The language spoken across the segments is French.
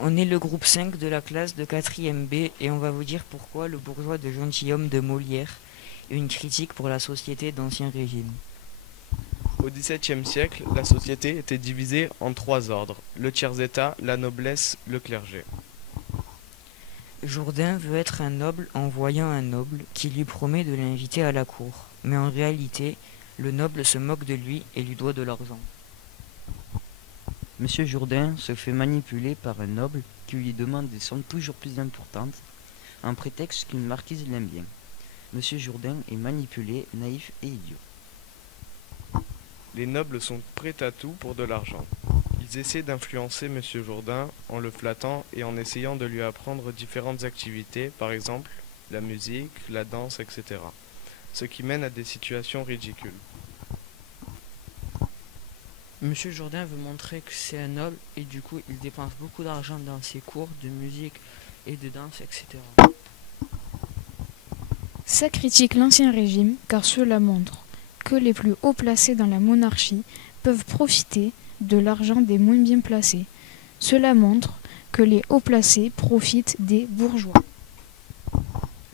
On est le groupe 5 de la classe de 4e B et on va vous dire pourquoi Le bourgeois de gentilhomme de Molière est une critique pour la société d'Ancien Régime. Au XVIIe siècle, la société était divisée en trois ordres, le tiers-état, la noblesse, le clergé. Jourdain veut être un noble en voyant un noble qui lui promet de l'inviter à la cour. Mais en réalité, le noble se moque de lui et lui doit de l'argent. Monsieur Jourdain se fait manipuler par un noble qui lui demande des sommes toujours plus importantes, en prétexte qu'une marquise l'aime bien. Monsieur Jourdain est manipulé, naïf et idiot. Les nobles sont prêts à tout pour de l'argent. Ils essaient d'influencer Monsieur Jourdain en le flattant et en essayant de lui apprendre différentes activités, par exemple la musique, la danse, etc. Ce qui mène à des situations ridicules. Monsieur Jourdain veut montrer que c'est un noble et du coup il dépense beaucoup d'argent dans ses cours de musique et de danse, etc. Ça critique l'Ancien Régime car cela montre que les plus haut placés dans la monarchie peuvent profiter de l'argent des moins bien placés. Cela montre que les hauts placés profitent des bourgeois.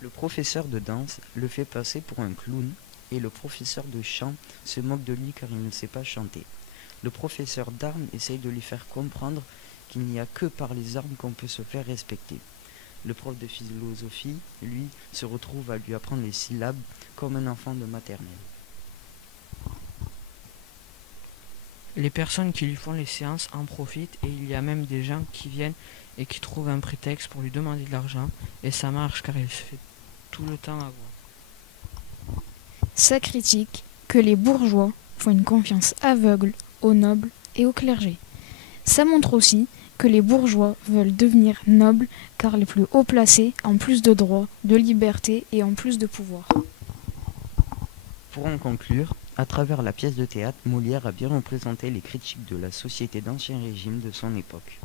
Le professeur de danse le fait passer pour un clown et le professeur de chant se moque de lui car il ne sait pas chanter. Le professeur d'armes essaye de lui faire comprendre qu'il n'y a que par les armes qu'on peut se faire respecter. Le prof de philosophie, lui, se retrouve à lui apprendre les syllabes comme un enfant de maternelle. Les personnes qui lui font les séances en profitent et il y a même des gens qui viennent et qui trouvent un prétexte pour lui demander de l'argent et ça marche car il se fait tout le temps avoir. Ça critique que les bourgeois font une confiance aveugle aux nobles et au clergé. Ça montre aussi que les bourgeois veulent devenir nobles car les plus haut placés ont plus de droits, de liberté et ont plus de pouvoir. Pour en conclure, à travers la pièce de théâtre, Molière a bien représenté les critiques de la société d'Ancien Régime de son époque.